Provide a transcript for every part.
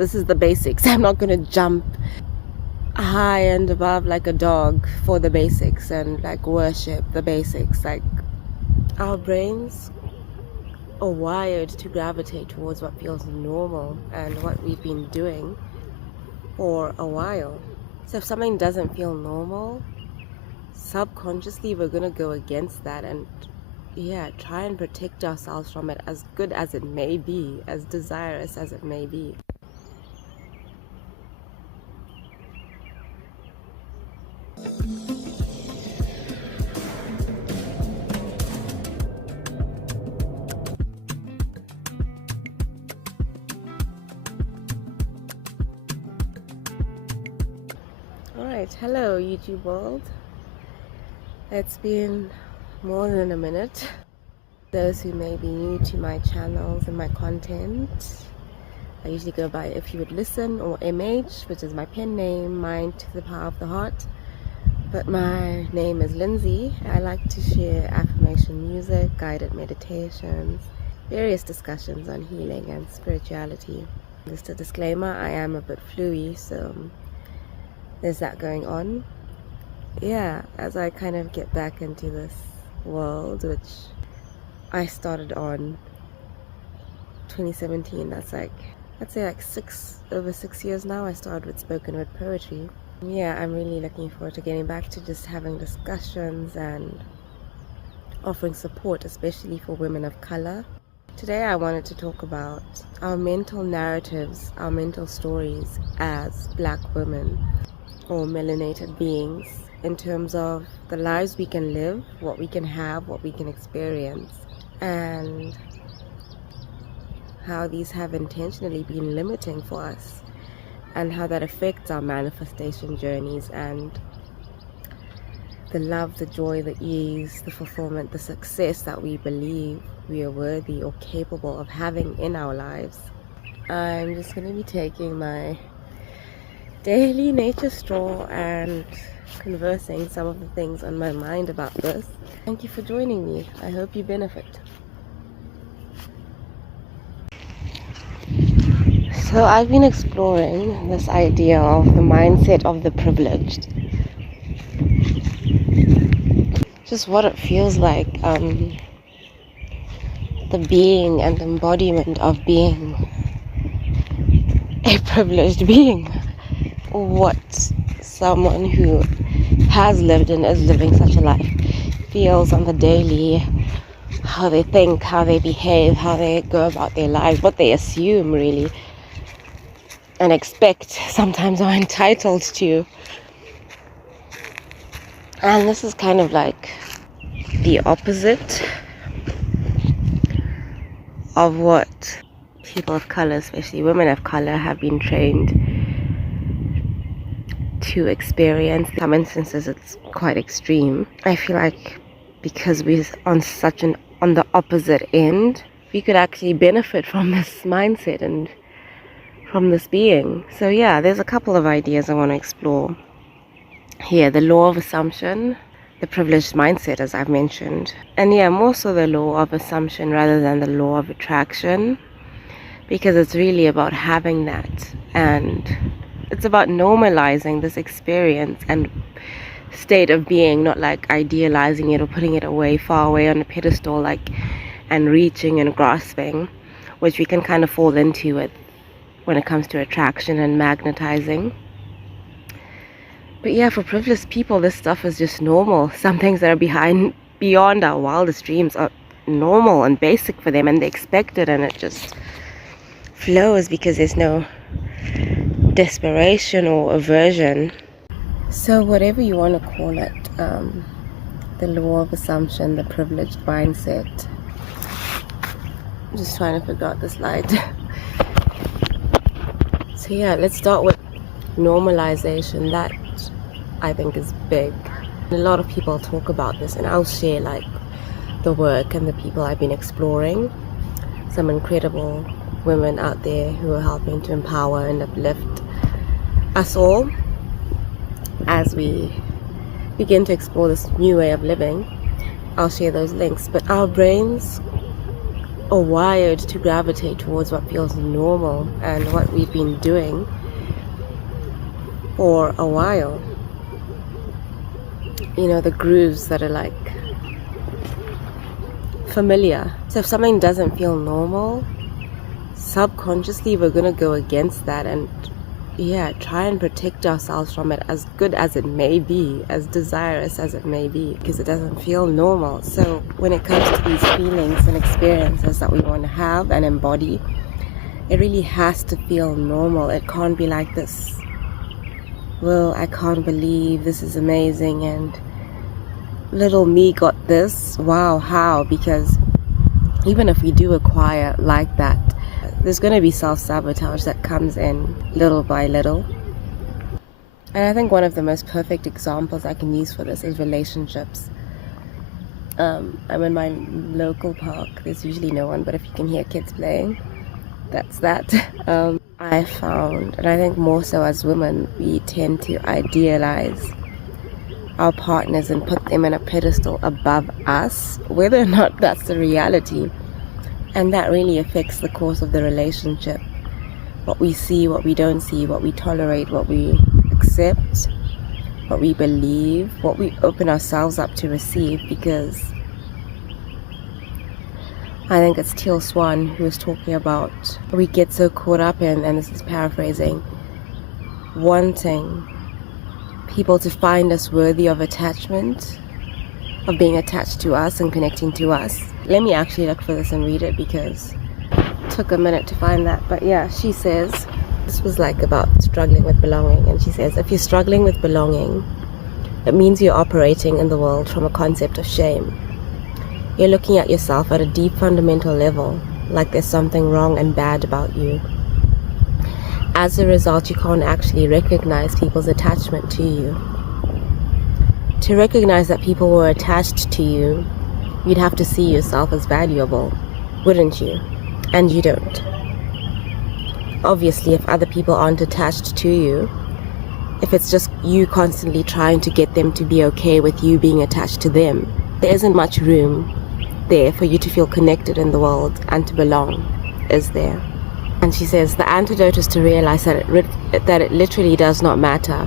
This is the basics. I'm not gonna jump high and above like a dog for the basics and like worship the basics. Like, our brains are wired to gravitate towards what feels normal and what we've been doing for a while. So if something doesn't feel normal, subconsciously we're gonna go against that and try and protect ourselves from it, as good as it may be, as desirous as it may be. Alright, hello YouTube world. It's been more than a minute. Those who may be new to my channels and my content, I usually go by If You Would Listen, or MH, which is my pen name, Mind to the Power of the Heart. But my name is Lindsay. I like to share affirmation music, guided meditations, various discussions on healing and spirituality. Just a disclaimer, I am a bit fluey, so there's that going on. As I kind of get back into this world, which I started on 2017, that's like, I'd say like over 6 years now. I started with spoken word poetry. I'm really looking forward to getting back to just having discussions and offering support, especially for women of color. Today I wanted to talk about our mental narratives, our mental stories as Black women or melanated beings, in terms of the lives we can live, what we can have, what we can experience, and how these have intentionally been limiting for us, and how that affects our manifestation journeys and the love, the joy, the ease, the fulfillment, the success that we believe we are worthy or capable of having in our lives. I'm just going to be taking my daily nature stroll and conversing some of the things on my mind about this. Thank you for joining me. I hope you benefit. So I've been exploring this idea of the mindset of the privileged. Just what it feels like, the being and embodiment of being a privileged being. What someone who has lived and is living such a life feels on the daily, how they think, how they behave, how they go about their lives, what they assume really and expect, sometimes are entitled to. And this is kind of like the opposite of what people of color, especially women of color, have been trained to experience. In some instances it's quite extreme. I feel like because we're on the opposite end, we could actually benefit from this mindset and from this being. So there's a couple of ideas I want to explore here. The law of assumption, the privileged mindset, as I've mentioned, and more so the law of assumption rather than the law of attraction, because it's really about having that, and it's about normalizing this experience and state of being, not like idealizing it or putting it away, far away on a pedestal, and reaching and grasping, which we can kind of fall into it when it comes to attraction and magnetizing. But for privileged people, this stuff is just normal. Some things that are beyond our wildest dreams are normal and basic for them, and they expect it, and it just flows because there's no desperation or aversion. So whatever you want to call it, the law of assumption, the privileged mindset. I'm just trying to figure out the slide. So let's start with normalization. That I think is big. A lot of people talk about this, and I'll share the work and the people I've been exploring. Some incredible women out there who are helping to empower and uplift us all as we begin to explore this new way of living. I'll share those links. But our brains or wired to gravitate towards what feels normal and what we've been doing for a while. You know, the grooves that are like familiar. So if something doesn't feel normal, subconsciously we're gonna go against that and try and protect ourselves from it, as good as it may be, as desirous as it may be, because it doesn't feel normal. So when it comes to these feelings and experiences that we want to have and embody, it really has to feel normal. It can't be like this, well, I can't believe this is amazing and little me got this, wow, how? Because even if we do acquire like that, there's going to be self-sabotage that comes in little by little. And I think one of the most perfect examples I can use for this is relationships. I'm in my local park. There's usually no one, but if you can hear kids playing, that's that. I found, and I think more so as women, we tend to idealize our partners and put them in a pedestal above us, whether or not that's the reality. And that really affects the course of the relationship. What we see, what we don't see, what we tolerate, what we accept, what we believe, what we open ourselves up to receive. Because I think it's Teal Swan who was talking about, we get so caught up in, and this is paraphrasing, wanting people to find us worthy of attachment, of being attached to us and connecting to us. Let me actually look for this and read it, because it took a minute to find that. But yeah, she says, this was like about struggling with belonging, and she says, if you're struggling with belonging, it means you're operating in the world from a concept of shame. You're looking at yourself at a deep fundamental level, like there's something wrong and bad about you. As a result, you can't actually recognize people's attachment to you. To recognize that people were attached to you, you'd have to see yourself as valuable, wouldn't you? And you don't. Obviously, if other people aren't attached to you, if it's just you constantly trying to get them to be okay with you being attached to them, there isn't much room there for you to feel connected in the world and to belong, is there? And she says, the antidote is to realize that it literally does not matter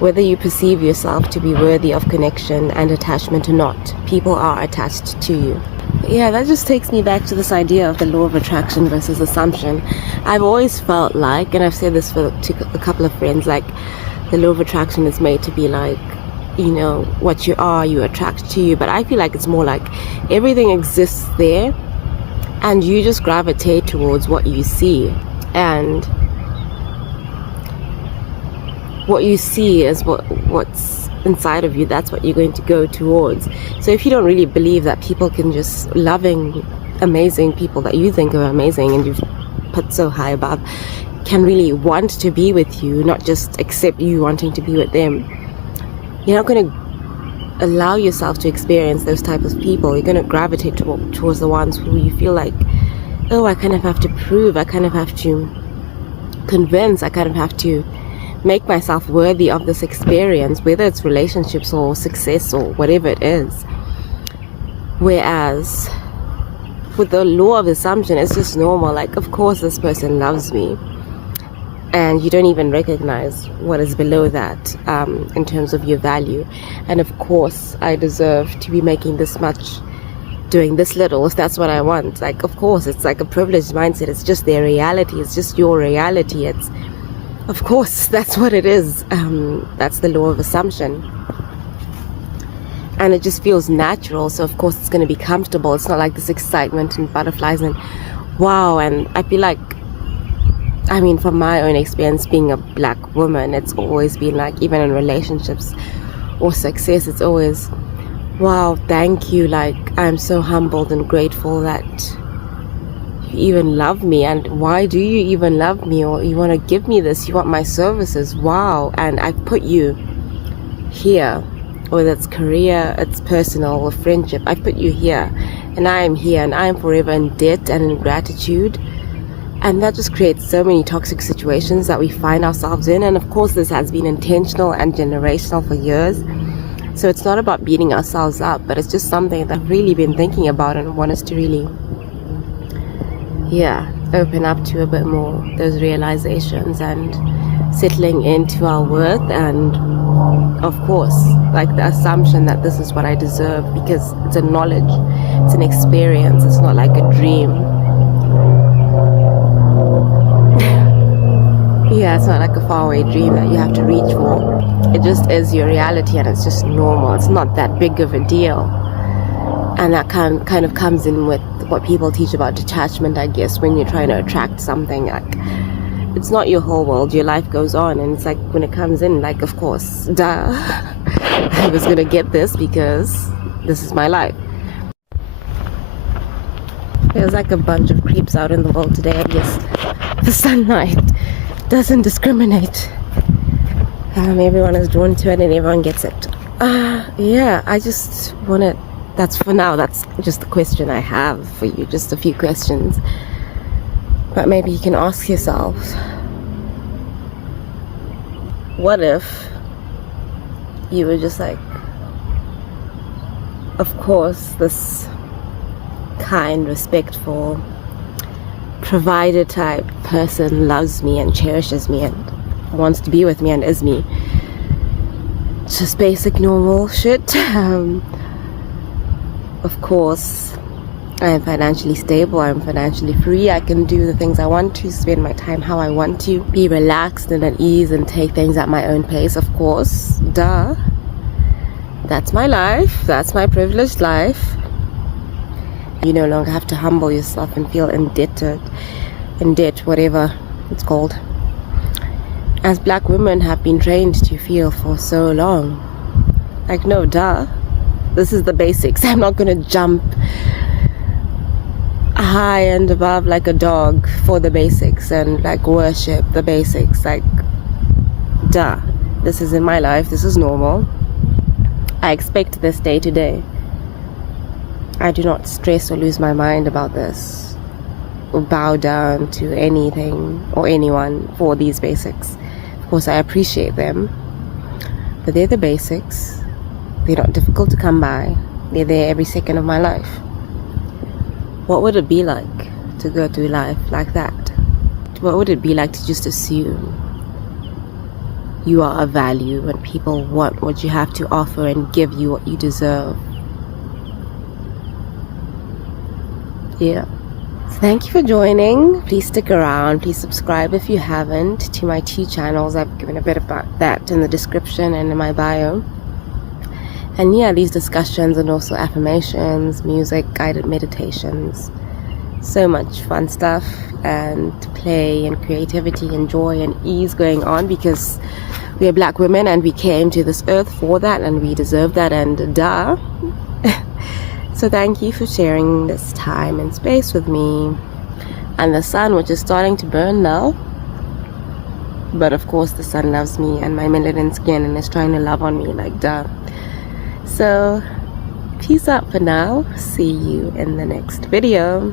whether you perceive yourself to be worthy of connection and attachment or not. People are attached to you. Yeah, that just takes me back to this idea of the law of attraction versus assumption. I've always felt like, and I've said this to a couple of friends, like the law of attraction is made to be like, you know, what you are, you attract to you. But I feel like it's more like everything exists there and you just gravitate towards what you see. And what you see is what's inside of you. That's what you're going to go towards. So if you don't really believe that people can just loving, amazing people that you think are amazing and you've put so high above can really want to be with you, not just accept you wanting to be with them, you're not going to allow yourself to experience those type of people. You're going to gravitate towards the ones who you feel like, oh, I kind of have to prove, I kind of have to convince, I kind of have to make myself worthy of this experience, whether it's relationships or success or whatever it is. Whereas with the law of assumption, it's just normal. Like, of course this person loves me, and you don't even recognize what is below that in terms of your value. And of course I deserve to be making this much, doing this little, if that's what I want. Like, of course, it's like a privileged mindset. It's just their reality. It's just your reality. It's, of course, that's what it is. That's the law of assumption. And it just feels natural. So of course it's going to be comfortable. It's not like this excitement and butterflies and wow. And I feel like, I mean, from my own experience being a black woman, it's always been like, even in relationships or success, it's always, wow, thank you. Like, I'm so humbled and grateful that you even love me. And why do you even love me? Or you want to give me this? You want my services? Wow. And I put you here, whether it's career, it's personal or friendship. I put you here, and I am here, and I am forever in debt and in gratitude. And that just creates so many toxic situations that we find ourselves in. And of course this has been intentional and generational for years. So it's not about beating ourselves up, but it's just something that I've really been thinking about and want us to really open up to a bit more those realizations and settling into our worth, and of course like the assumption that this is what I deserve, because it's a knowledge, it's an experience, it's not like a dream. It's not like a faraway dream that you have to reach for. It just is your reality, and it's just normal. It's not that big of a deal. And that kind of comes in with what people teach about detachment, I guess, when you're trying to attract something. Like, it's not your whole world, your life goes on, and it's like when it comes in, like, of course, duh, I was gonna get this because this is my life. There's like a bunch of creeps out in the world today. I guess the sunlight doesn't discriminate. Everyone is drawn to it and everyone gets it. I just want to, that's for now, that's just the question I have for you, just a few questions. But maybe you can ask yourself, what if you were just like, of course, this kind, respectful, provider type person loves me and cherishes me and wants to be with me and is me. Just basic normal shit. Of course, I am financially stable, I'm financially free, I can do the things I want to, spend my time how I want to, be relaxed and at ease and take things at my own pace, of course, duh. That's my life, that's my privileged life. You no longer have to humble yourself and feel in debt, whatever it's called, as black women have been trained to feel for so long. Like, no, duh. This is the basics. I'm not gonna jump high and above like a dog for the basics and like worship the basics. Like, duh. This is in my life. This is normal. I expect this day to day. I do not stress or lose my mind about this or bow down to anything or anyone for these basics. Of course, I appreciate them, but they're the basics. They're not difficult to come by. They're there every second of my life. What would it be like to go through life like that? What would it be like to just assume you are of value and people want what you have to offer and give you what you deserve? So thank you for joining. Please stick around. Please subscribe if you haven't to my 2 channels. I've given a bit about that in the description and in my bio. And these discussions and also affirmations, music, guided meditations, so much fun stuff and play and creativity and joy and ease going on, because we are black women and we came to this earth for that and we deserve that, and duh. So thank you for sharing this time and space with me. And the sun, which is starting to burn now, but of course the sun loves me and my melanin skin and is trying to love on me, like, duh. So peace out for now. See you in the next video.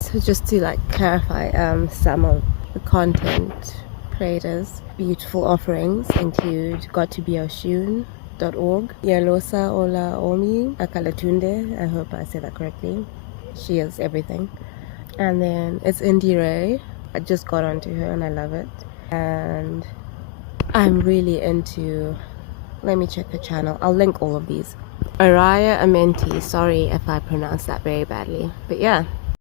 So just to like clarify, some of the content creators' beautiful offerings include gottobeoshun.org, Yalosa Ola Omi Akalatunde, I hope I said that correctly. She is everything. And then it's Indie Ray. I just got onto her and I love it. And I'm really into, let me check her channel, I'll link all of these. Araya Amerenti, sorry if I pronounced that very badly, but